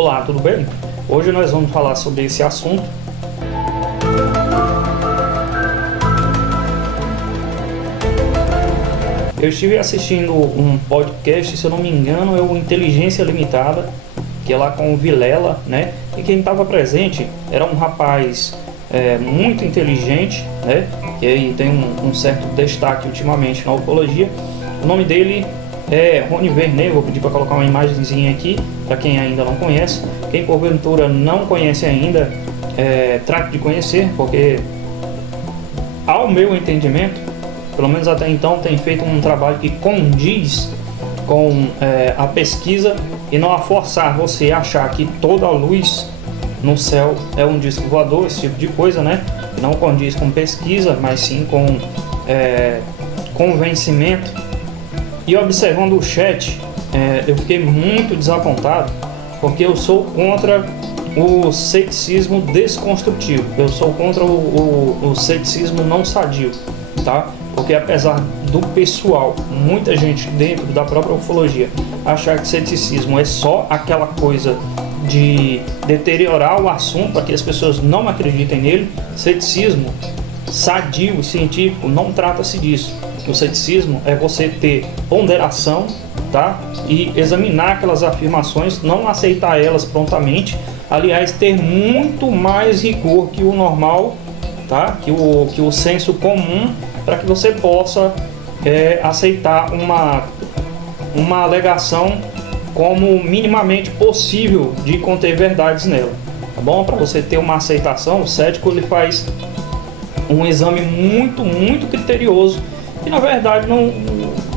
Olá, tudo bem? Hoje nós vamos falar sobre esse assunto. Eu estive assistindo um podcast, se eu não me engano, é o Inteligência Limitada, que é lá com o Vilela, né? E quem estava presente era um rapaz muito inteligente, né? Que aí tem um certo destaque ultimamente na ufologia. O nome dele é Rony Vernet. Vou pedir para colocar uma imagenzinha aqui para quem ainda não conhece. Quem porventura não conhece ainda, trate de conhecer, porque ao meu entendimento, pelo menos até então, tem feito um trabalho que condiz com a pesquisa e não a forçar você a achar que toda a luz no céu é um disco voador, esse tipo de coisa, né? Não condiz com pesquisa, mas sim com convencimento. E observando o chat, eu fiquei muito desapontado, porque eu sou contra o ceticismo desconstrutivo, eu sou contra o ceticismo não sadio, tá? Porque apesar do pessoal, muita gente dentro da própria ufologia, achar que ceticismo é só aquela coisa de deteriorar o assunto para que as pessoas não acreditem nele, ceticismo sadio e científico não trata-se disso. O ceticismo é você ter ponderação, tá? E examinar aquelas afirmações, não aceitar elas prontamente, aliás, ter muito mais rigor que o normal, tá? Que o senso comum, para que você possa aceitar uma alegação como minimamente possível de conter verdades nela, tá bom? Para você ter uma aceitação, o cético ele faz um exame muito criterioso, que na verdade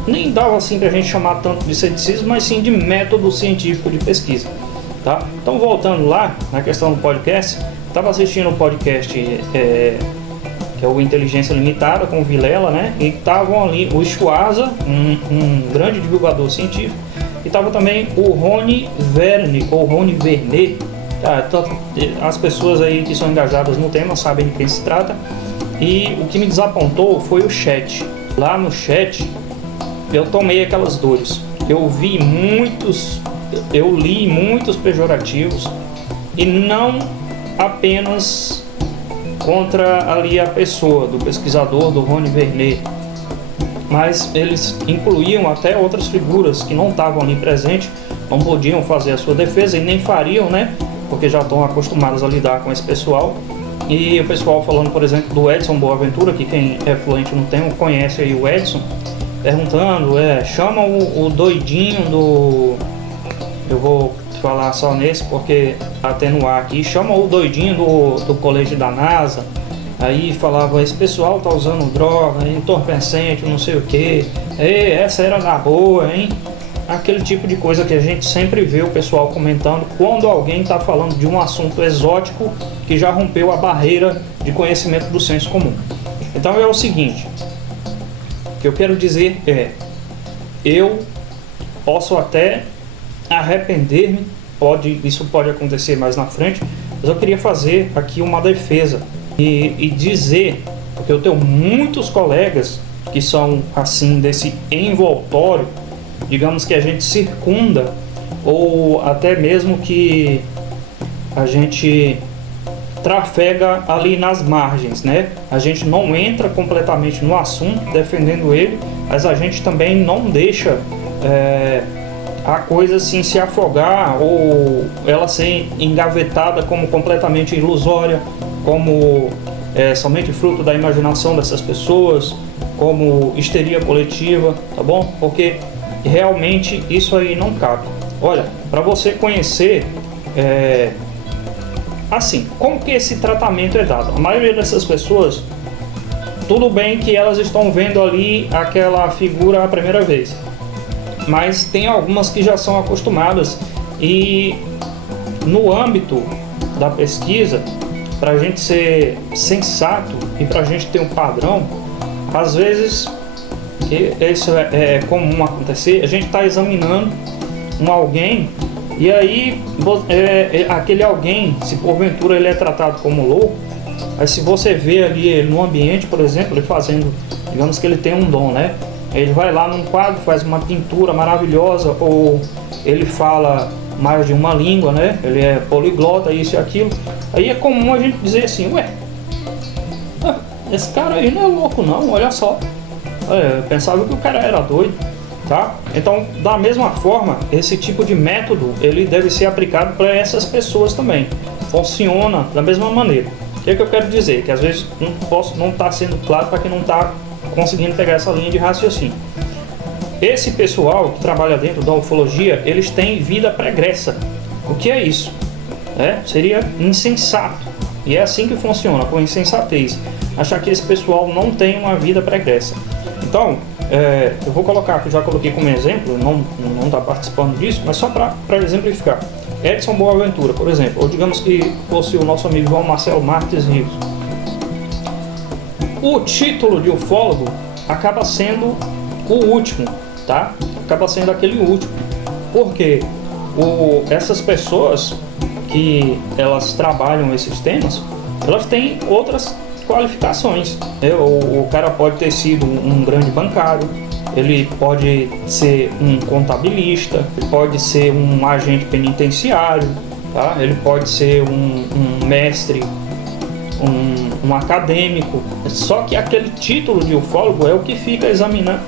nem dava assim para a gente chamar tanto de ceticismo, mas sim de método científico de pesquisa, tá? Então, voltando lá na questão do podcast, estava assistindo o podcast que é o Inteligência Limitada com o Vilela, né? E estavam ali o Schwarza, um grande divulgador científico, e estava também o Rony Vernet, ou Rony Vernet. As pessoas aí que são engajadas no tema sabem de quem se trata. E o que me desapontou foi o chat. Lá no chat eu tomei aquelas dores. Eu li muitos pejorativos, e não apenas contra ali a pessoa do pesquisador, do Rony Vernet, mas eles incluíam até outras figuras que não estavam ali presentes, não podiam fazer a sua defesa e nem fariam, né? Porque já estão acostumados a lidar com esse pessoal. E o pessoal falando, por exemplo, do Edson Boaventura, que quem é fluente no tema conhece aí o Edson, perguntando, chama o doidinho do... Eu vou falar só nesse porque atenuar aqui, chama o doidinho do colégio da NASA. Aí falava, esse pessoal tá usando droga, entorpecente, não sei o que, essa era na boa, hein? Aquele tipo de coisa que a gente sempre vê o pessoal comentando quando alguém está falando de um assunto exótico que já rompeu a barreira de conhecimento do senso comum. Então é o seguinte, o que eu quero dizer eu posso até arrepender-me, isso pode acontecer mais na frente, mas eu queria fazer aqui uma defesa e dizer, porque eu tenho muitos colegas que são assim desse envoltório, digamos que a gente circunda, ou até mesmo que a gente trafega ali nas margens, né? A gente não entra completamente no assunto defendendo ele, mas a gente também não deixa a coisa assim se afogar, ou ela ser engavetada como completamente ilusória, como somente fruto da imaginação dessas pessoas, como histeria coletiva, tá bom? Porque realmente isso aí não cabe. Olha, para você conhecer assim, como que esse tratamento é dado? A maioria dessas pessoas, tudo bem que elas estão vendo ali aquela figura a primeira vez, mas tem algumas que já são acostumadas, e no âmbito da pesquisa, para a gente ser sensato e para a gente ter um padrão, às vezes isso é comum acontecer, a gente está examinando alguém, e aí aquele alguém, se porventura ele é tratado como louco, aí se você vê ali ele no ambiente, por exemplo, ele fazendo, digamos que ele tem um dom, né? Ele vai lá num quadro, faz uma pintura maravilhosa, ou ele fala mais de uma língua, né? Ele é poliglota, isso e aquilo. Aí é comum a gente dizer assim, ué, esse cara aí não é louco não, olha só. Eu pensava que o cara era doido, tá? Então, da mesma forma, esse tipo de método, ele deve ser aplicado para essas pessoas também. Funciona da mesma maneira. O que eu quero dizer? Que às vezes não está sendo claro para quem não está conseguindo pegar essa linha de raciocínio. Esse pessoal que trabalha dentro da ufologia, eles têm vida pregressa. O que é isso? Seria insensato. E é assim que funciona, com insensatez. Achar que esse pessoal não tem uma vida pregressa. Então, eu vou colocar, que eu já coloquei como exemplo, não está participando disso, mas só para exemplificar. Edson Boaventura, por exemplo, ou digamos que fosse o nosso amigo João Marcelo Marques Rios. O título de ufólogo acaba sendo o último, tá? Acaba sendo aquele último. Porque essas pessoas que elas trabalham esses temas, elas têm outras qualificações. O cara pode ter sido um grande bancário, ele pode ser um contabilista, ele pode ser um agente penitenciário, tá? Ele pode ser um mestre, um acadêmico. Só que aquele título de ufólogo é o que fica examinando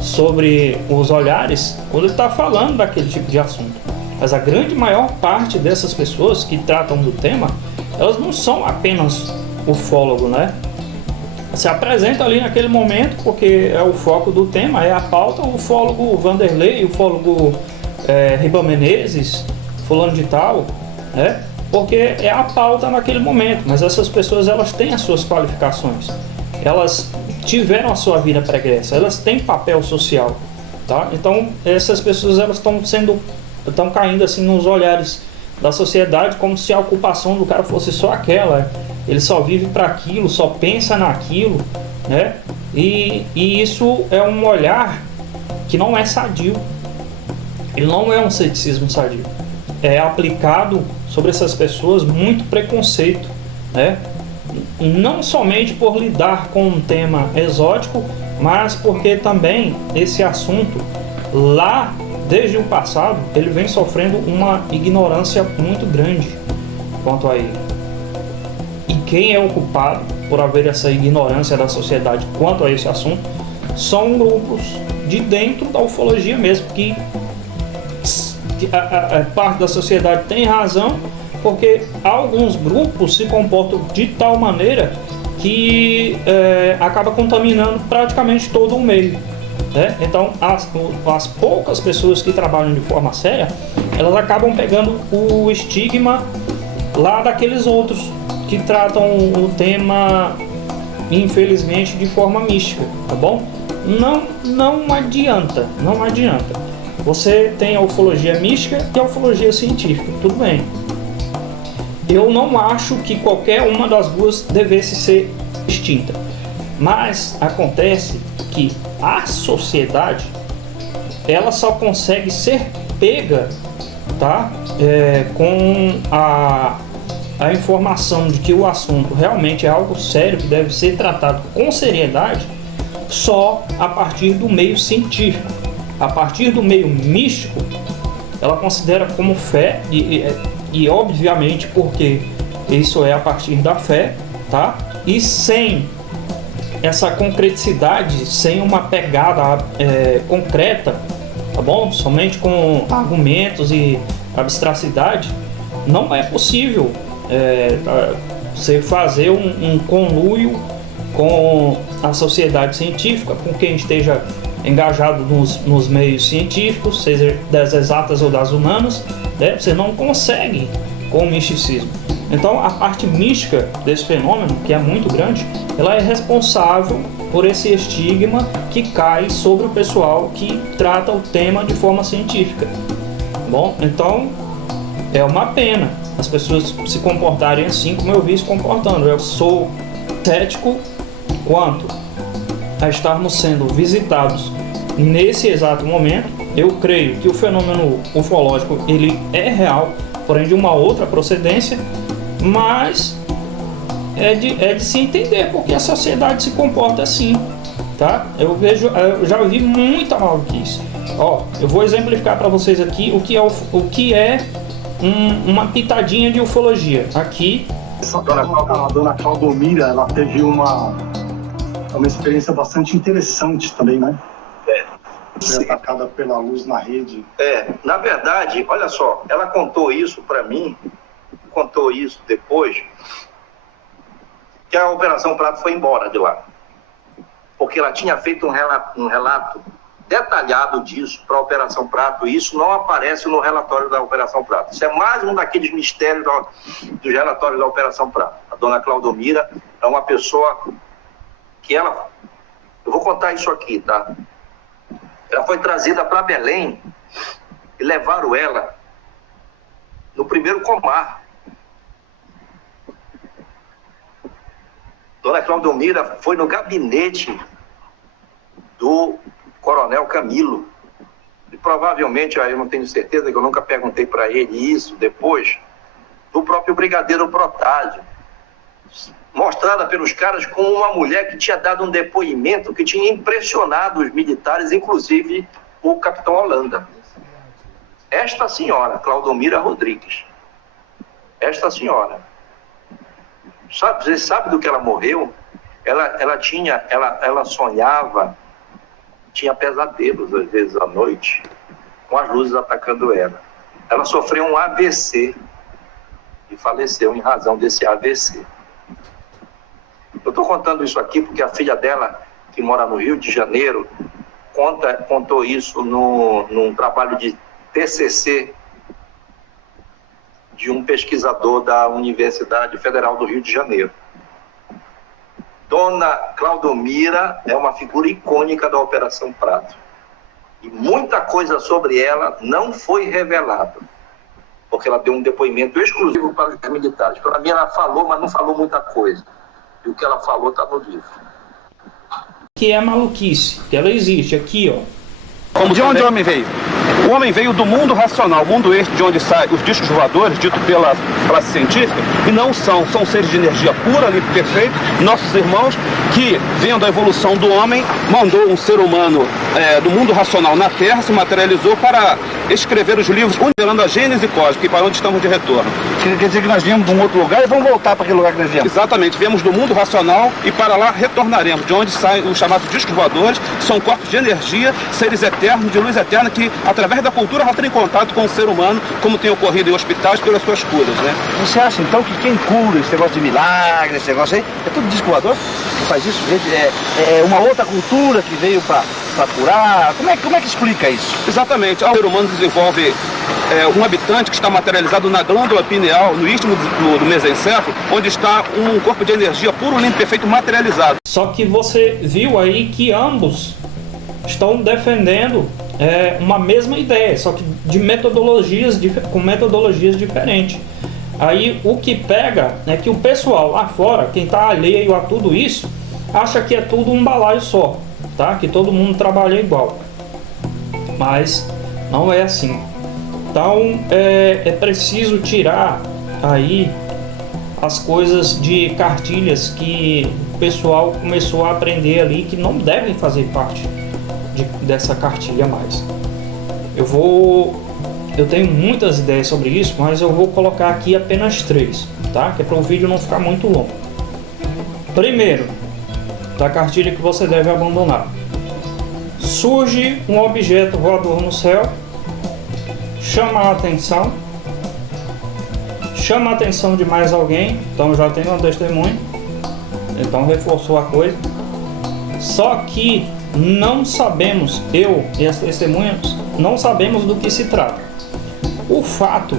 sobre os olhares quando ele está falando daquele tipo de assunto. Mas a grande maior parte dessas pessoas que tratam do tema, elas não são apenas ufólogo, né? Se apresenta ali naquele momento porque é o foco do tema, é a pauta, o ufólogo Vanderlei, o ufólogo Ribam Menezes, fulano de tal, né? Porque é a pauta naquele momento. Mas essas pessoas, elas têm as suas qualificações, elas tiveram a sua vida pregressa, elas têm papel social, tá? Então essas pessoas, elas estão caindo assim nos olhares da sociedade como se a ocupação do cara fosse só aquela. Ele só vive para aquilo, só pensa naquilo, né? E isso é um olhar que não é sadio. Ele não é um ceticismo sadio. É aplicado sobre essas pessoas muito preconceito, né? Não somente por lidar com um tema exótico, mas porque também esse assunto lá desde o passado ele vem sofrendo uma ignorância muito grande quanto a ele. E quem é o culpado por haver essa ignorância da sociedade quanto a esse assunto são grupos de dentro da ufologia mesmo, que a parte da sociedade tem razão, porque alguns grupos se comportam de tal maneira que acaba contaminando praticamente todo o meio, né? Então as poucas pessoas que trabalham de forma séria, elas acabam pegando o estigma lá daqueles outros que tratam o tema, infelizmente, de forma mística, tá bom? Não adianta. Você tem a ufologia mística e a ufologia científica, tudo bem. Eu não acho que qualquer uma das duas devesse ser extinta, mas acontece que a sociedade, ela só consegue ser pega, tá? Com a informação de que o assunto realmente é algo sério, que deve ser tratado com seriedade, só a partir do meio científico. A partir do meio místico, ela considera como fé, e obviamente porque isso é a partir da fé, tá? E sem essa concreticidade, sem uma pegada concreta, tá bom? Somente com argumentos e abstracidade, não é possível você fazer um conluio com a sociedade científica, com quem esteja engajado nos meios científicos, seja das exatas ou das humanas, né? Você não consegue com o misticismo. Então a parte mística desse fenômeno, que é muito grande, ela é responsável por esse estigma que cai sobre o pessoal que trata o tema de forma científica. Bom, então é uma pena as pessoas se comportarem assim como eu vi se comportando. Eu sou cético quanto a estarmos sendo visitados nesse exato momento. Eu creio que o fenômeno ufológico ele é real, porém de uma outra procedência, mas é de se entender porque a sociedade se comporta assim, tá? Eu já vi muita maluquice. Ó, eu vou exemplificar para vocês aqui o que é uma pitadinha de ufologia. Aqui, A dona Claudomira, ela teve uma experiência bastante interessante também, né? Foi atacada pela luz na rede. Na verdade, olha só, ela contou isso para mim, contou isso depois que a Operação Prato foi embora de lá. Porque ela tinha feito um relato detalhado disso para a Operação Prato, e isso não aparece no relatório da Operação Prato. Isso é mais um daqueles mistérios dos relatórios da Operação Prato. A dona Claudomira é uma pessoa que ela... Eu vou contar isso aqui, tá? Ela foi trazida para Belém e levaram ela no primeiro Comar. Dona Claudomira foi no gabinete do Coronel Camilo. E provavelmente, eu não tenho certeza, que eu nunca perguntei para ele isso depois, do próprio Brigadeiro Protásio. Mostrada pelos caras como uma mulher que tinha dado um depoimento que tinha impressionado os militares, inclusive o capitão Holanda. Esta senhora, Claudomira Rodrigues, esta senhora, você sabe do que ela morreu? Ela sonhava, tinha pesadelos às vezes à noite, com as luzes atacando ela. Ela sofreu um AVC e faleceu em razão desse AVC. Eu estou contando isso aqui porque a filha dela, que mora no Rio de Janeiro, contou isso num trabalho de TCC de um pesquisador da Universidade Federal do Rio de Janeiro. Dona Claudomira é uma figura icônica da Operação Prato. E muita coisa sobre ela não foi revelada, porque ela deu um depoimento exclusivo para os militares. Para mim ela falou, mas não falou muita coisa. E o que ela falou está no livro. que é maluquice, que ela existe aqui, ó. De onde o homem veio? O homem veio do mundo racional, mundo este de onde saem os discos voadores, dito pela classe científica, e não são seres de energia pura, limpo, perfeito, nossos irmãos, que, vendo a evolução do homem, mandou um ser humano do mundo racional na Terra, se materializou para escrever os livros, unificando a Gênese cósmica, e para onde estamos de retorno. Quer dizer que nós viemos de um outro lugar e vamos voltar para aquele lugar que nós viemos? Exatamente, viemos do mundo racional e para lá retornaremos, de onde saem os chamados discos voadores, são corpos de energia, seres eternos, de luz eterna, que através da cultura entram em contato com o ser humano, como tem ocorrido em hospitais pelas suas curas, né? Você acha então que quem cura esse negócio de milagre, esse negócio aí, é tudo disco voador que faz isso? É uma outra cultura que veio para curar? Como é que explica isso? Exatamente, o ser humano desenvolve um habitante que está materializado na glândula pineal, no istmo do mesencéfalo, onde está um corpo de energia puro, limpo, perfeito, materializado. Só que você viu aí que ambos estão defendendo uma mesma ideia, só que com metodologias diferentes. Aí o que pega é que o pessoal lá fora, quem está alheio a tudo isso, acha que é tudo um balaio só, tá? Que todo mundo trabalha igual. Mas não é assim. Então é preciso tirar aí as coisas de cartilhas que o pessoal começou a aprender ali, que não devem fazer parte dessa cartilha mais. Eu tenho muitas ideias sobre isso, mas eu vou colocar aqui apenas 3, tá? Que é para o vídeo não ficar muito longo. Primeiro, da cartilha que você deve abandonar: surge um objeto voador no céu, chama a atenção de mais alguém, então já tem uma testemunha, então reforçou a coisa. Só que não sabemos, eu e as testemunhas, não sabemos do que se trata. O fato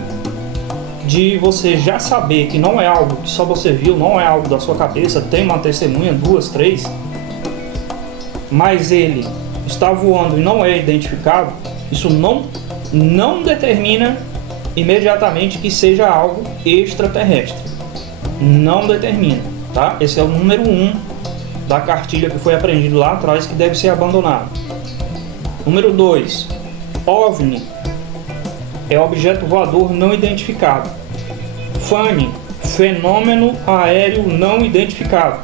de você já saber que não é algo que só você viu, não é algo da sua cabeça, tem uma testemunha, 2, 3, mas ele está voando e não é identificado, isso não determina imediatamente que seja algo extraterrestre. Não determina, tá? Esse é o número 1 da cartilha que foi aprendido lá atrás, que deve ser abandonado. Número 2, OVNI é objeto voador não identificado. FANI, fenômeno aéreo não identificado,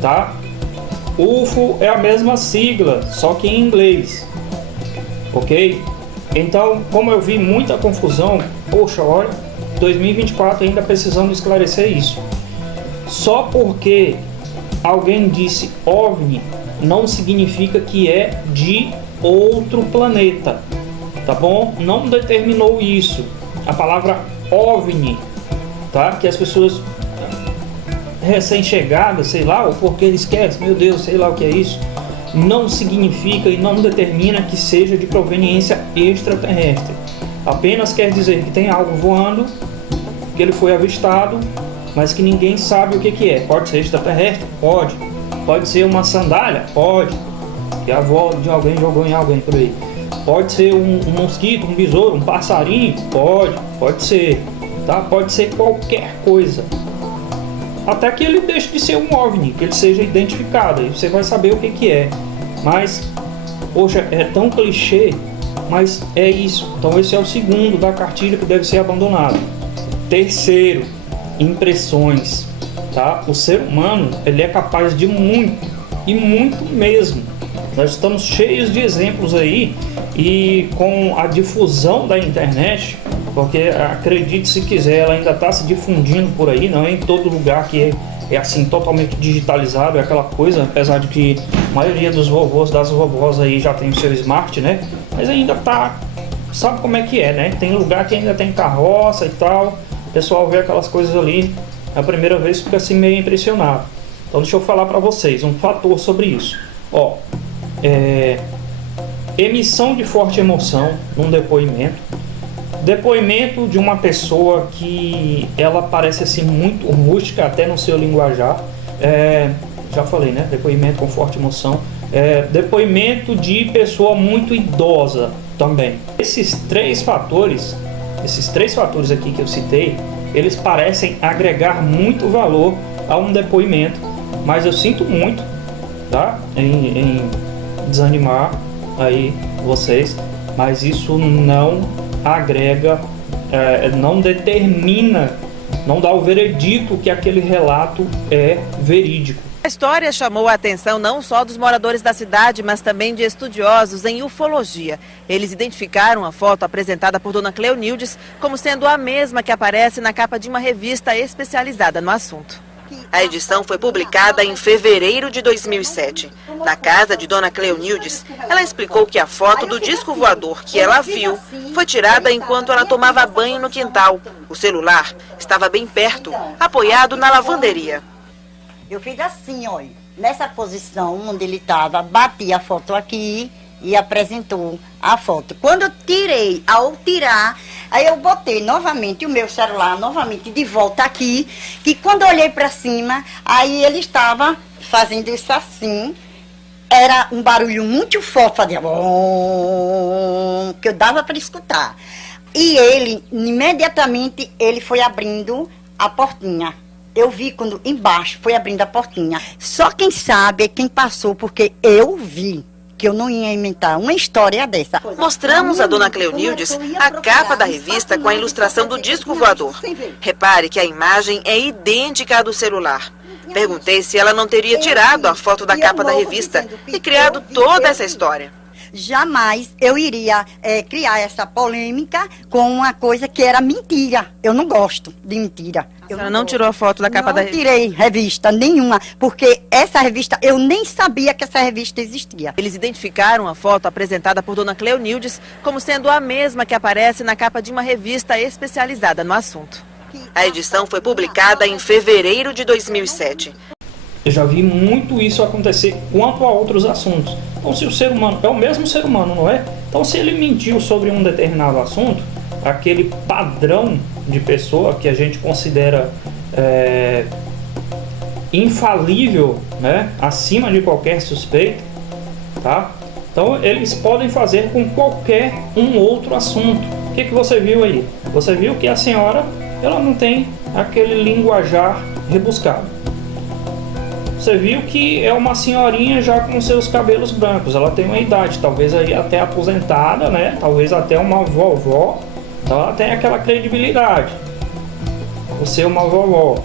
tá? UFO é a mesma sigla, só que em inglês. ok? Então, como eu vi muita confusão, poxa, olha, 2024 ainda precisamos esclarecer isso. Só porque alguém disse OVNI não significa que é de outro planeta, tá bom? Não determinou isso. A palavra OVNI, tá? Que as pessoas recém-chegadas, sei lá, ou porque eles esquecem, meu Deus, sei lá o que é isso, não significa e não determina que seja de proveniência extraterrestre. Apenas quer dizer que tem algo voando, que ele foi avistado, mas que ninguém sabe o que é. Pode ser extraterrestre? Pode. Pode ser uma sandália? Pode. Que a avó de alguém jogou em alguém por aí. Pode ser um mosquito, um besouro, um passarinho? Pode ser. Tá? Pode ser qualquer coisa. Até que ele deixe de ser um OVNI, que ele seja identificado. Aí você vai saber o que é. Mas, poxa, é tão clichê, mas é isso. Então esse é o segundo da cartilha que deve ser abandonado. Terceiro, impressões. Tá? O ser humano, ele é capaz de muito, e muito mesmo. Nós estamos cheios de exemplos aí, e com a difusão da internet, porque acredite se quiser, ela ainda está se difundindo por aí, não é em todo lugar que é assim totalmente digitalizado, é aquela coisa, apesar de que a maioria dos vovôs, das vovós aí já tem o seu smart, né? Mas ainda tá, sabe como é que é, né? Tem lugar que ainda tem carroça e tal, o pessoal vê aquelas coisas ali, a primeira vez fica assim meio impressionado. Então deixa eu falar para vocês um fator sobre isso. Ó, emissão de forte emoção num depoimento de uma pessoa que ela parece assim muito rústica até no seu linguajar, já falei, né? Depoimento com forte emoção, depoimento de pessoa muito idosa também. Esses três fatores aqui que eu citei, eles parecem agregar muito valor a um depoimento, mas eu sinto muito, tá? Em desanimar aí vocês, mas isso não agrega, não determina, não dá o veredito que aquele relato é verídico. A história chamou a atenção não só dos moradores da cidade, mas também de estudiosos em ufologia. Eles identificaram a foto apresentada por Dona Cleonildes como sendo a mesma que aparece na capa de uma revista especializada no assunto. A edição foi publicada em fevereiro de 2007. Na casa de Dona Cleonildes, ela explicou que a foto do disco voador que ela viu foi tirada enquanto ela tomava banho no quintal. O celular estava bem perto, apoiado na lavanderia. Eu fiz assim, olha, nessa posição onde ele estava, bati a foto aqui e apresentou a foto. Quando eu tirei, ao tirar, aí eu botei novamente o meu celular, novamente de volta aqui, que quando eu olhei para cima, aí ele estava fazendo isso assim, era um barulho muito forte, fazia bom, que eu dava para escutar. E ele, imediatamente, ele foi abrindo a portinha. Eu vi quando embaixo foi abrindo a portinha. Só quem sabe é quem passou, porque eu vi que eu não ia inventar uma história dessa. Mostramos a Dona Cleonildes a capa da revista com a ilustração do disco voador. Repare que a imagem é idêntica à do celular. Perguntei se ela não teria tirado a foto da capa da revista e criado toda essa história. Jamais eu iria criar essa polêmica com uma coisa que era mentira. Eu não gosto de mentira. A senhora não tirou a foto da capa da revista? Não tirei revista nenhuma, porque essa revista, eu nem sabia que essa revista existia. Eles identificaram a foto apresentada por Dona Cleonildes como sendo a mesma que aparece na capa de uma revista especializada no assunto. A edição foi publicada em fevereiro de 2007. Eu já vi muito isso acontecer quanto a outros assuntos. Então, se o ser humano é o mesmo ser humano, não é? Então, se ele mentiu sobre um determinado assunto, aquele padrão de pessoa que a gente considera infalível, né? Acima de qualquer suspeito, tá? Então, eles podem fazer com qualquer um outro assunto. O que você viu aí? Você viu que a senhora, ela não tem aquele linguajar rebuscado. Você viu que é uma senhorinha já com seus cabelos brancos. Ela tem uma idade, talvez aí até aposentada, né? Talvez até uma vovó. Então ela tem aquela credibilidade. Você é uma vovó.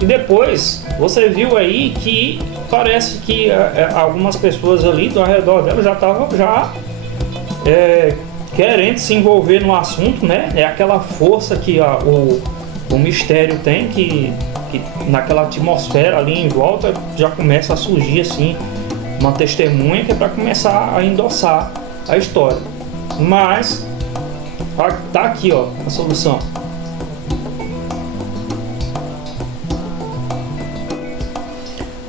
E depois você viu aí que parece que algumas pessoas ali ao redor dela já estavam querendo se envolver no assunto, né? É aquela força que o mistério tem, que naquela atmosfera ali em volta já começa a surgir assim uma testemunha que é para começar a endossar a história. Mas tá aqui, ó, a solução.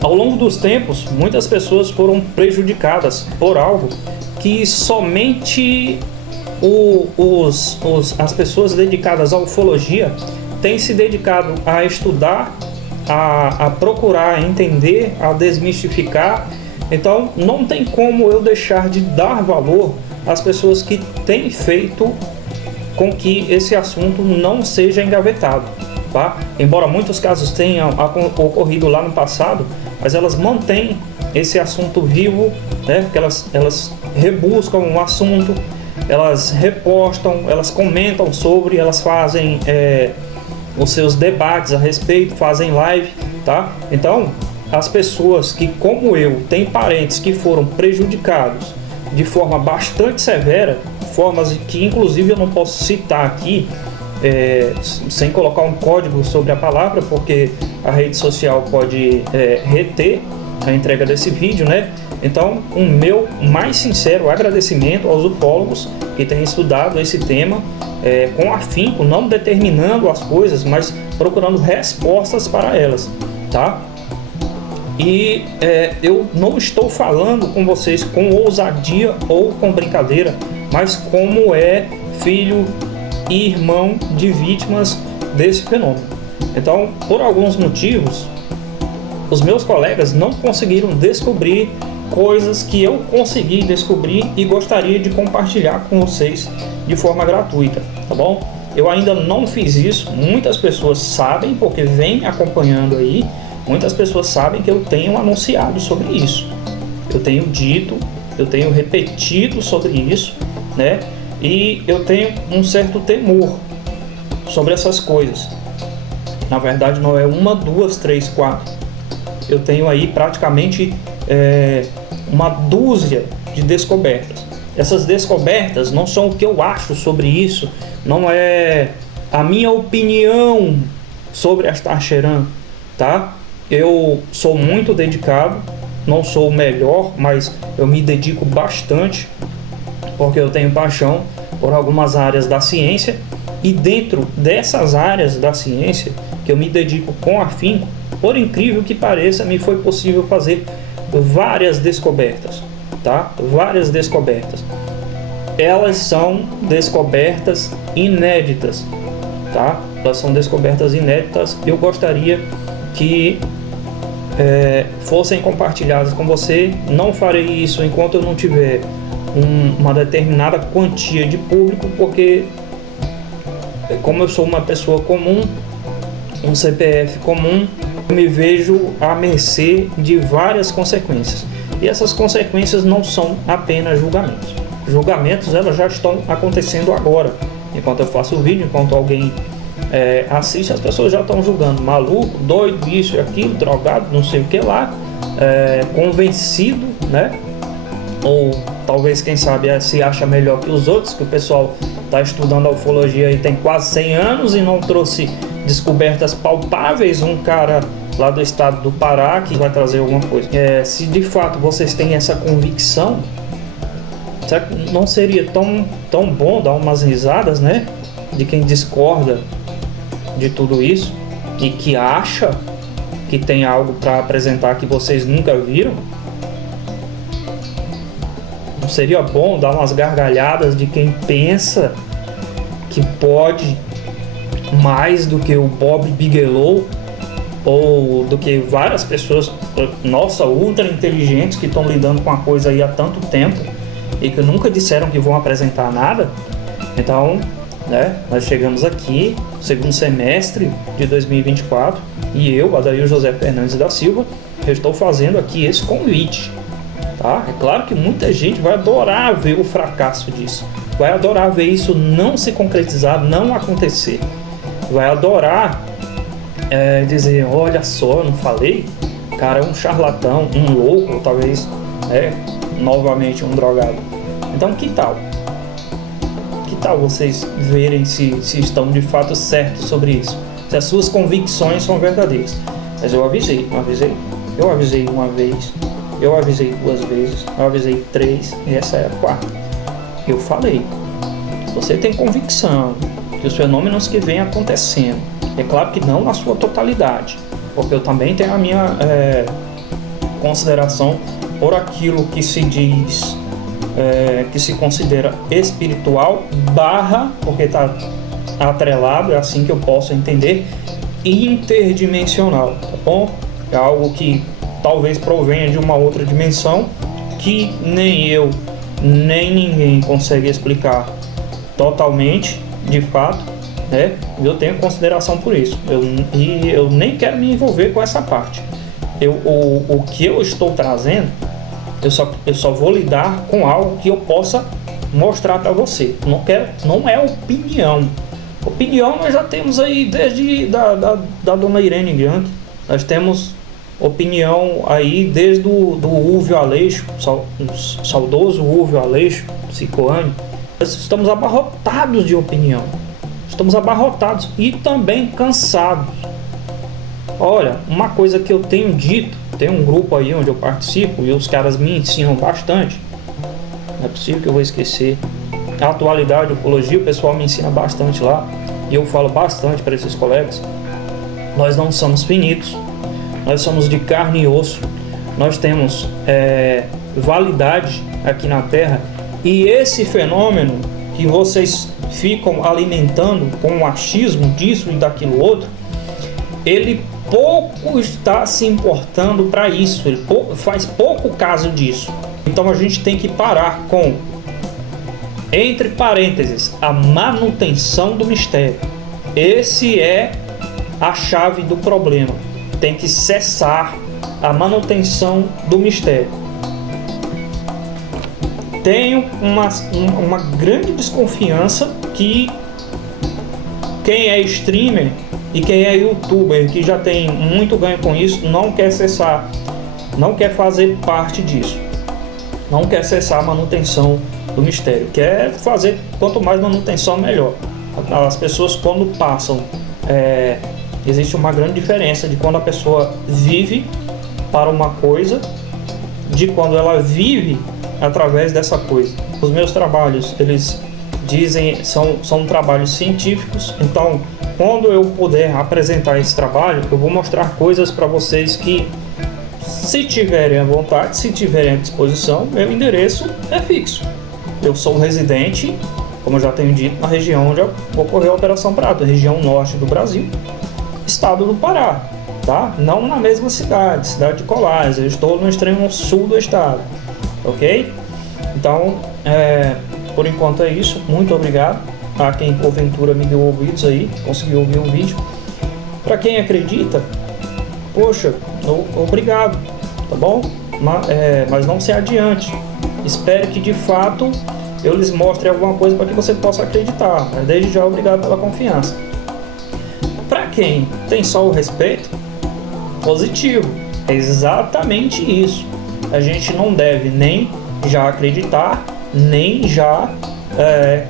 Ao longo dos tempos, muitas pessoas foram prejudicadas por algo que somente as pessoas dedicadas à ufologia têm se dedicado a estudar, a procurar, a entender, a desmistificar. Então, não tem como eu deixar de dar valor às pessoas que têm feito com que esse assunto não seja engavetado. Tá? Embora muitos casos tenham ocorrido lá no passado, mas elas mantêm esse assunto vivo, né? Que elas rebuscam o assunto, elas repostam, elas comentam sobre, elas fazem os seus debates a respeito, fazem live, tá? Então, as pessoas que, como eu, têm parentes que foram prejudicados de forma bastante severa, formas que inclusive eu não posso citar aqui, sem colocar um código sobre a palavra, porque a rede social pode reter a entrega desse vídeo, né? Então, o meu mais sincero agradecimento aos ufólogos que têm estudado esse tema com afinco, não determinando as coisas, mas procurando respostas para elas, tá? E eu não estou falando com vocês com ousadia ou com brincadeira, mas como filho e irmão de vítimas desse fenômeno. Então, por alguns motivos, os meus colegas não conseguiram descobrir coisas que eu consegui descobrir e gostaria de compartilhar com vocês de forma gratuita, tá bom? Eu ainda não fiz isso, muitas pessoas sabem, porque vem acompanhando aí, muitas pessoas sabem que eu tenho anunciado sobre isso, eu tenho dito, eu tenho repetido sobre isso, né? E eu tenho um certo temor sobre essas coisas. Na verdade, não é uma, duas, três, quatro. Eu tenho aí praticamente uma dúzia de descobertas. Essas descobertas não são o que eu acho sobre isso, não é a minha opinião sobre a Tascheran, tá? Eu sou muito dedicado, não sou o melhor, mas eu me dedico bastante, porque eu tenho paixão por algumas áreas da ciência, e dentro dessas áreas da ciência que eu me dedico com afinco, por incrível que pareça, me foi possível fazer várias descobertas, tá? Várias descobertas. Elas são descobertas inéditas, tá? Elas são descobertas inéditas. Eu gostaria que fossem compartilhadas com você. Não farei isso enquanto eu não tiver uma determinada quantia de público, porque como eu sou uma pessoa comum, um CPF comum, eu me vejo à mercê de várias consequências, e essas consequências não são apenas julgamentos. Julgamentos, elas já estão acontecendo agora, enquanto eu faço o vídeo, enquanto alguém assiste, as pessoas já estão julgando maluco, doido, isso e aquilo, drogado, não sei o que lá, convencido, né? Ou talvez, quem sabe, se acha melhor que os outros, que o pessoal está estudando a ufologia e tem quase 100 anos e não trouxe descobertas palpáveis. Um cara lá do estado do Pará que vai trazer alguma coisa. Se de fato vocês têm essa convicção, será que não seria tão bom dar umas risadas, né? De quem discorda de tudo isso e que acha que tem algo para apresentar que vocês nunca viram? Não seria bom dar umas gargalhadas de quem pensa que pode mais do que o Bob Bigelow, ou do que várias pessoas, nossa, ultra inteligentes, que estão lidando com a coisa aí há tanto tempo e que nunca disseram que vão apresentar nada? Então, né, nós chegamos aqui, segundo semestre de 2024, e eu, Adair José Fernandes da Silva, eu estou fazendo aqui esse convite. Tá? É claro que muita gente vai adorar ver o fracasso disso, vai adorar ver isso não se concretizar, não acontecer, vai adorar dizer, olha só, eu não falei, o cara é um charlatão, um louco, talvez, novamente um drogado. Então, que tal? Que tal vocês verem se estão de fato certos sobre isso? Se as suas convicções são verdadeiras. Mas eu avisei, eu avisei uma vez, eu avisei 2 vezes, eu avisei 3 e essa é a 4ª. Eu falei, se você tem convicção que os fenômenos que vêm acontecendo, é claro que não na sua totalidade, porque eu também tenho a minha consideração por aquilo que se diz, que se considera espiritual, porque está atrelado, é assim que eu posso entender, interdimensional, tá bom? É algo que talvez provenha de uma outra dimensão que nem eu, nem ninguém consegue explicar totalmente, de fato, né? Eu tenho consideração por isso, e eu nem quero me envolver com essa parte. O que eu estou trazendo, eu só vou lidar com algo que eu possa mostrar para você. Não é opinião. Opinião nós já temos aí desde da dona Irene Bianchi. Nós temos opinião aí desde do Urvio Aleixo, saudoso Urvio Aleixo, psicoane. Nós estamos abarrotados de opinião. Estamos abarrotados e também cansados. Olha, uma coisa que eu tenho dito, tem um grupo aí onde eu participo e os caras me ensinam bastante. Não é possível que eu vou esquecer. A atualidade, ufologia, o pessoal me ensina bastante lá. E eu falo bastante para esses colegas. Nós não somos finitos. Nós somos de carne e osso. Nós temos validade aqui na Terra. E esse fenômeno que vocês ficam alimentando com o achismo disso e daquilo outro, ele pouco está se importando para isso. Ele faz pouco caso disso. Então a gente tem que parar com, entre parênteses, a manutenção do mistério. Esse é a chave do problema. Tem que cessar a manutenção do mistério. Tenho uma grande desconfiança que quem é streamer e quem é youtuber, que já tem muito ganho com isso, não quer cessar, não quer fazer parte disso. Não quer cessar a manutenção do mistério. Quer fazer quanto mais manutenção, melhor. As pessoas, quando passam, existe uma grande diferença de quando a pessoa vive para uma coisa, de quando ela vive através dessa coisa. Os meus trabalhos, eles dizem, são trabalhos científicos. Então, quando eu puder apresentar esse trabalho, eu vou mostrar coisas para vocês que, se tiverem à vontade, se tiverem à disposição, meu endereço é fixo. Eu sou residente, como eu já tenho dito, na região onde ocorreu a Operação Prato, região norte do Brasil, estado do Pará, tá? Não na mesma cidade de Colares, eu estou no extremo sul do estado, ok? Então, por enquanto é isso. Muito obrigado a quem porventura me deu ouvidos aí, conseguiu ouvir o vídeo. Para quem acredita, poxa, obrigado, tá bom? Mas não se adiante. Espere que de fato eu lhes mostre alguma coisa para que você possa acreditar. Mas desde já, obrigado pela confiança. Para quem tem só o respeito, positivo. É exatamente isso. A gente não deve nem já acreditar, nem já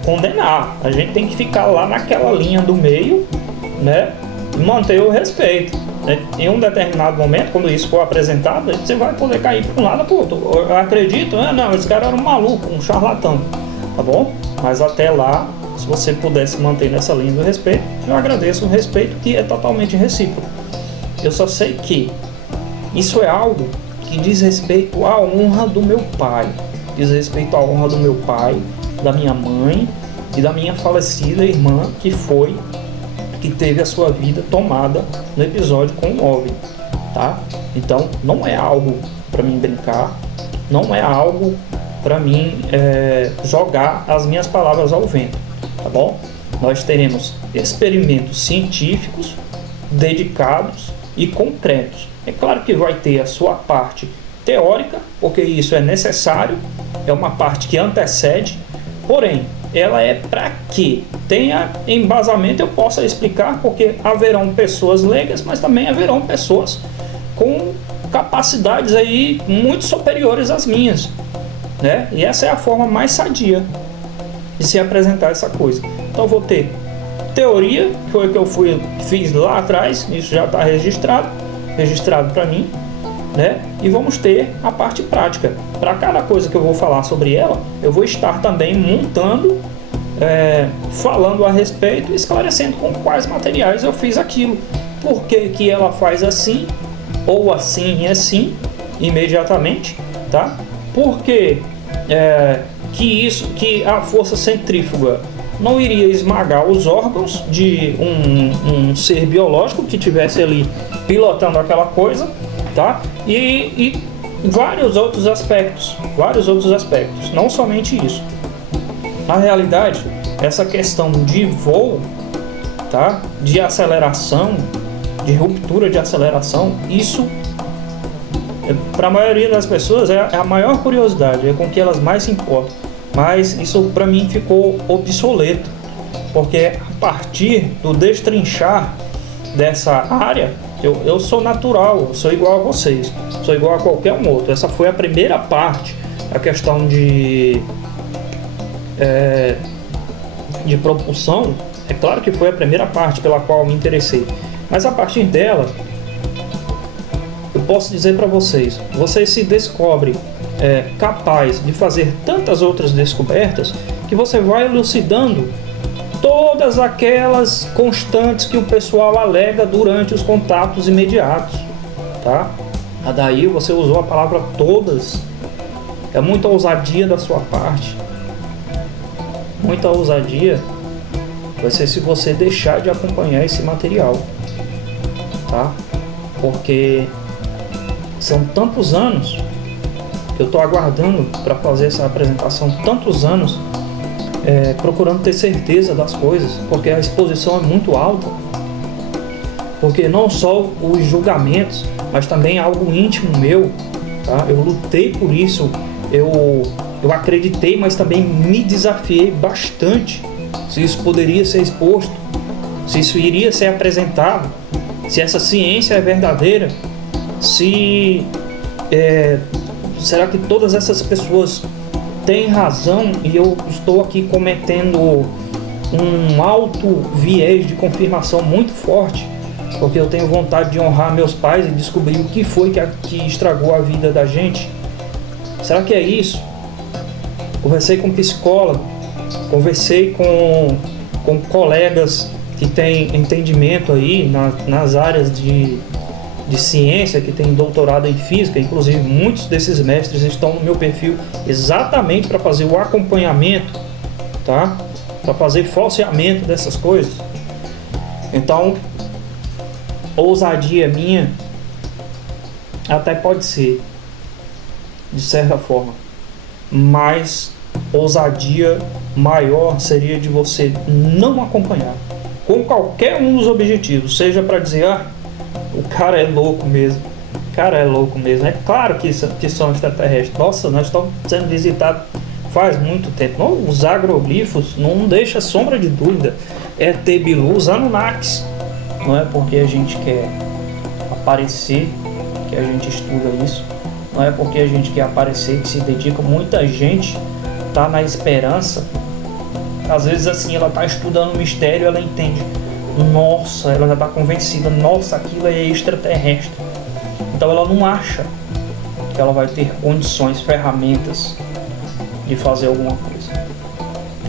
condenar. A gente tem que ficar lá naquela linha do meio, né? E manter o respeito. Em um determinado momento, quando isso for apresentado, você vai poder cair para um lado para o outro. Eu acredito, não, esse cara era um maluco, um charlatão, tá bom? Mas até lá, se você pudesse manter nessa linha do respeito, eu agradeço o respeito, que é totalmente recíproco. Eu só sei que isso é algo que diz respeito à honra do meu pai, diz respeito à honra do meu pai, da minha mãe e da minha falecida irmã, que teve a sua vida tomada no episódio com o OVNI, tá? Então, não é algo para mim brincar, não é algo para mim jogar as minhas palavras ao vento, tá bom? Nós teremos experimentos científicos dedicados e concretos. É claro que vai ter a sua parte teórica, porque isso é necessário, é uma parte que antecede, porém, ela é para que tenha embasamento, eu possa explicar, porque haverão pessoas leigas, mas também haverão pessoas com capacidades aí muito superiores às minhas, né? E essa é a forma mais sadia de se apresentar essa coisa. Então eu vou ter teoria, que foi o que eu fiz lá atrás, isso já está registrado para mim, né? E vamos ter a parte prática. Para cada coisa que eu vou falar sobre ela, eu vou estar também montando, falando a respeito, esclarecendo com quais materiais eu fiz aquilo, por que ela faz assim, ou assim e assim, imediatamente, tá? Porque que a força centrífuga não iria esmagar os órgãos de um ser biológico que tivesse ali pilotando aquela coisa, tá? E vários outros aspectos, não somente isso. Na realidade, essa questão de voo, tá? De aceleração, de ruptura de aceleração, isso para a maioria das pessoas é a maior curiosidade, é com que elas mais se importam. Mas isso para mim ficou obsoleto, porque a partir do destrinchar dessa área, eu sou natural, eu sou igual a vocês, sou igual a qualquer um outro. Essa foi a primeira parte, a questão de propulsão. É claro que foi a primeira parte pela qual eu me interessei, mas a partir dela eu posso dizer para vocês, você se descobre capaz de fazer tantas outras descobertas que você vai elucidando todas aquelas constantes que o pessoal alega durante os contatos imediatos, tá? Daí você usou a palavra todas, é muita ousadia da sua parte, muita ousadia vai ser se você deixar de acompanhar esse material, tá? Porque são tantos anos que eu estou aguardando para fazer essa apresentação, tantos anos procurando ter certeza das coisas, porque a exposição é muito alta, porque não só os julgamentos, mas também algo íntimo meu, tá? Eu lutei por isso, eu acreditei, mas também me desafiei bastante se isso poderia ser exposto, se isso iria ser apresentado, se essa ciência é verdadeira, será que todas essas pessoas têm razão e eu estou aqui cometendo um alto viés de confirmação muito forte, porque eu tenho vontade de honrar meus pais e descobrir o que foi que estragou a vida da gente? Será que é isso? Conversei com um psicólogo, conversei com colegas que têm entendimento aí nas áreas de ciência, que tem doutorado em física, inclusive muitos desses mestres estão no meu perfil exatamente para fazer o acompanhamento, tá? Para fazer falseamento dessas coisas. Então, ousadia minha até pode ser, de certa forma, mas ousadia maior seria de você não acompanhar com qualquer um dos objetivos, seja para dizer, o cara é louco mesmo. É claro que são extraterrestres. Nossa, nós estamos sendo visitados faz muito tempo. Não, os agroglifos não deixa sombra de dúvida. ET Bilu, os Anunnakis. Não é porque a gente quer aparecer que a gente estuda isso. Não é porque a gente quer aparecer que se dedica. Muita gente tá na esperança. Às vezes assim, ela tá estudando o mistério, ela entende. Nossa, ela já está convencida, nossa, aquilo é extraterrestre. Então ela não acha que ela vai ter condições, ferramentas de fazer alguma coisa.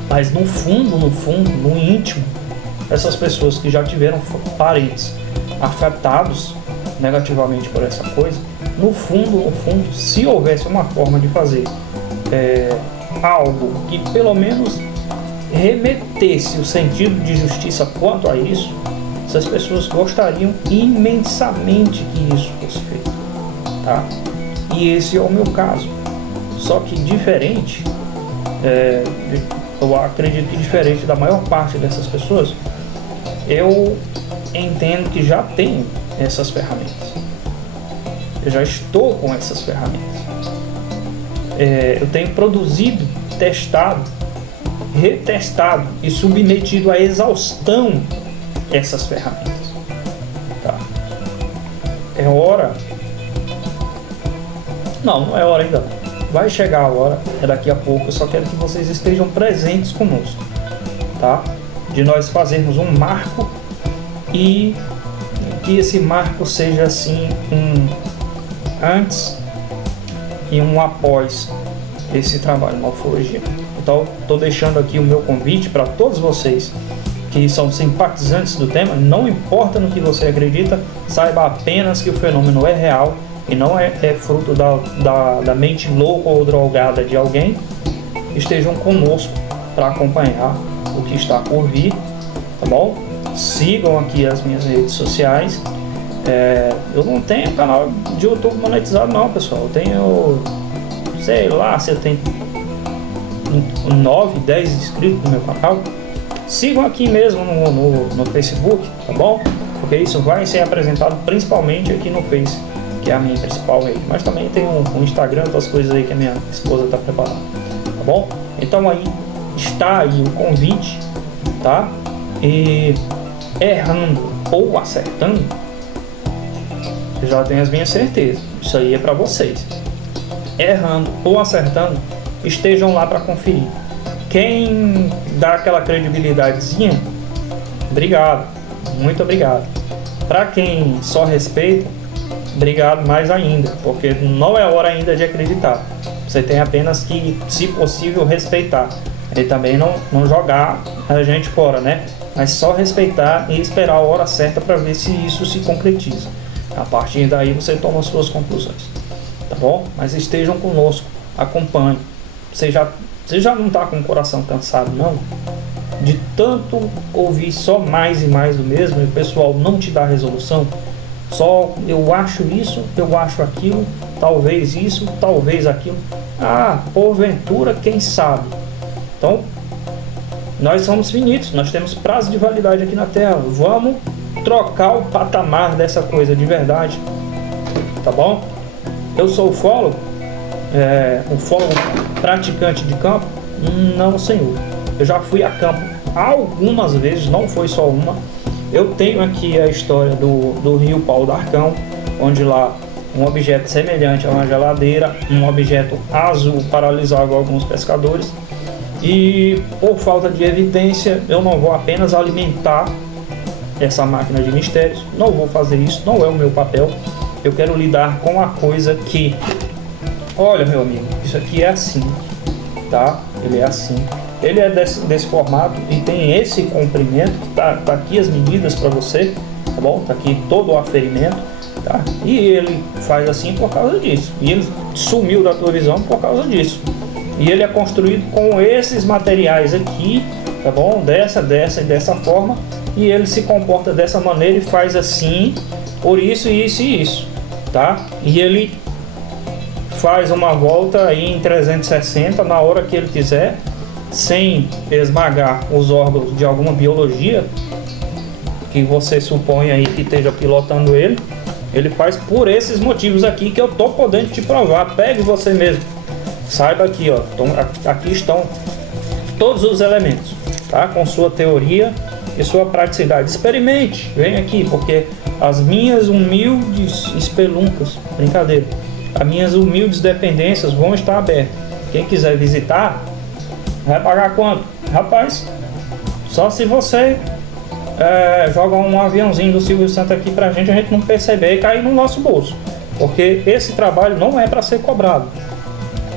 Mas no fundo, no íntimo, essas pessoas que já tiveram parentes afetados negativamente por essa coisa, no fundo, se houvesse uma forma de fazer algo que pelo menos remetesse o sentido de justiça quanto a isso, essas pessoas gostariam imensamente que isso fosse feito, tá? E esse é o meu caso, só que diferente, eu acredito que diferente da maior parte dessas pessoas, eu entendo que já tenho essas ferramentas, eu já estou com essas ferramentas, eu tenho produzido, testado, retestado e submetido à exaustão essas ferramentas, tá? É hora Não é hora ainda não. Vai chegar a hora, é daqui a pouco. Eu só quero que vocês estejam presentes conosco, tá? De nós fazermos um marco e que esse marco seja assim um antes e um após esse trabalho na ufologia. Então, estou deixando aqui o meu convite para todos vocês que são simpatizantes do tema. Não importa no que você acredita, saiba apenas que o fenômeno é real e não é fruto da mente louca ou drogada de alguém. Estejam conosco para acompanhar o que está por vir, tá bom? Sigam aqui as minhas redes sociais. Eu não tenho canal de YouTube monetizado não, pessoal. Eu tenho, sei lá, se eu tenho 9, 10 inscritos no meu canal. Sigam aqui mesmo no Facebook, tá bom? Porque isso vai ser apresentado principalmente aqui no Face, que é a minha principal rede. Mas também tem um Instagram, outras coisas aí que a minha esposa está preparando, tá bom? Então aí está aí o convite, tá? E errando ou acertando, eu já tenho as minhas certezas. Isso aí é para vocês. Errando ou acertando, estejam lá para conferir. Quem dá aquela credibilidadezinha, obrigado, muito obrigado. Para quem só respeita, obrigado mais ainda, porque não é hora ainda de acreditar. Você tem apenas que, se possível, respeitar. E também não jogar a gente fora, né? Mas só respeitar e esperar a hora certa para ver se isso se concretiza. A partir daí você toma as suas conclusões, tá bom? Mas estejam conosco, acompanhem. Você já não está com o coração cansado, não? De tanto ouvir só mais e mais do mesmo e o pessoal não te dá resolução? Só eu acho isso, eu acho aquilo, talvez isso, talvez aquilo. Ah, porventura, quem sabe? Então, nós somos finitos, nós temos prazo de validade aqui na Terra. Vamos trocar o patamar dessa coisa de verdade, tá bom? Eu sou ufólogo, ufólogo praticante de campo? Não, senhor. Eu já fui a campo algumas vezes, não foi só uma. Eu tenho aqui a história do Rio Pau do Arcão, onde lá um objeto semelhante a uma geladeira, um objeto azul paralisava alguns pescadores. E por falta de evidência, eu não vou apenas alimentar essa máquina de mistérios, não vou fazer isso, não é o meu papel. Eu quero lidar com a coisa que, olha, meu amigo, isso aqui é assim, tá? Ele é assim, ele é desse formato e tem esse comprimento, tá aqui as medidas para você, tá bom? Tá aqui todo o aferimento, tá? E ele faz assim por causa disso, e ele sumiu da tua visão por causa disso. E ele é construído com esses materiais aqui, tá bom? Dessa e dessa forma. E ele se comporta dessa maneira e faz assim, por isso, isso e isso, tá? E ele faz uma volta aí em 360 na hora que ele quiser, sem esmagar os órgãos de alguma biologia que você supõe aí que esteja pilotando ele. Ele faz por esses motivos aqui que eu tô podendo te provar. Pegue você mesmo. Saiba aqui, ó, aqui estão todos os elementos, tá? Com sua teoria e sua praticidade. Experimente, vem aqui, porque as minhas humildes espeluncas, brincadeira, as minhas humildes dependências vão estar abertas. Quem quiser visitar, vai pagar quanto? Rapaz, só se você joga um aviãozinho do Silvio Santos aqui pra gente, a gente não perceber e cair no nosso bolso, porque esse trabalho não é para ser cobrado.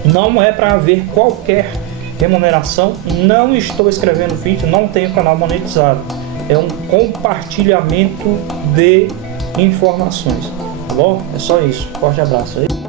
Não é para haver qualquer remuneração. Não estou escrevendo vídeo, não tenho canal monetizado. É um compartilhamento de informações, tá bom? É só isso. Forte abraço aí.